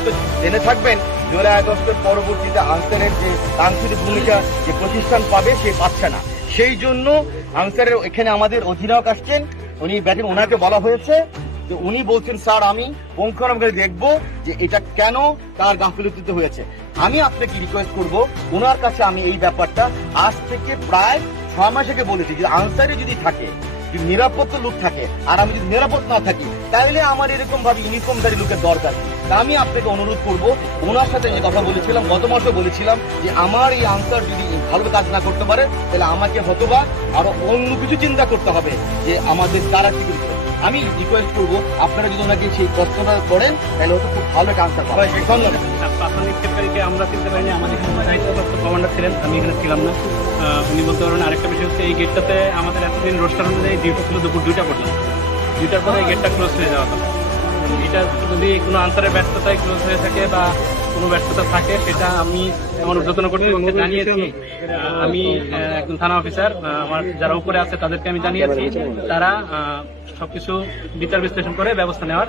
হয়তো জেনে থাকবেন জুলাই আগস্টের পরবর্তীতে আনসারের যে আন্তরিক ভূমিকা যে প্রতিষ্ঠান পাবে সে পাচ্ছে না। সেই জন্য আনসারের এখানে আমাদের অধিনায়ক আসছেন, উনি ব্যাটিং, ওনাকে বলা হয়েছে যে উনি বলছেন স্যার আমি পুঙ্খানুপুঙ্খভাবে দেখবো যে এটা কেন তার গাফিলতিতে হয়েছে। আমি আপনাকে রিকোয়েস্ট করব, ওনার কাছে আমি এই ব্যাপারটা আজ থেকে প্রায় 6 মাস আগে বলেছি যে আনসারে যদি থাকে, যদি নিরাপত্তা লোক থাকে আর আমি যদি নিরাপদ না থাকি তাহলে আমার এরকম ভাবে ইউনিফর্মধারী লোকের দরকার। তা আমি আপনাকে অনুরোধ করব, ওনার সাথে যে কথা বলেছিলাম গত মাসে বলেছিলাম যে আমার এই আনসার যদি ভালো কাজ না করতে পারে তাহলে আমাকে হতবা আরো অন্য কিছু চিন্তা করতে হবে যে আমাদের তারা কি করবে। আমি রিকোয়েস্ট করবো আপনারা যদি ওনাকে সেই প্রশ্নটা করেন তাহলে হয়তো খুব ভালো একটা আনসার পাবেন। ধন্যবাদ। প্রাথমিক ক্ষেত্রে আমরা চিনতে পারিনি, আমাদের এখানে দায়িত্বপ্রাপ্ত কমান্ডার ছিলেন, আমি এখানে ছিলাম না। উনি বলতে পারবেন। আরেকটা বিষয় হচ্ছে এই গেটটাতে আমাদের এতদিন রোস্টার অনুযায়ী ডিউটি ছিল দুপুর 2টা পর্যন্ত, 2টার পরে এই গেটটা ক্লোজ হয়ে যাওয়া কথা। এটা যদি কোনো আনসারের ব্যর্থতায় ক্লোজ হয়ে থাকে বা কোনো ব্যর্থতা থাকে সেটা আমি আমার ঊর্ধ্বতন কর্তৃপক্ষকে জানিয়েছি। আমি একজন থানা অফিসার, আমার যারা উপরে আছে তাদেরকে আমি জানিয়েছি, তারা সবকিছু বিচার বিশ্লেষণ করে ব্যবস্থা নেওয়ার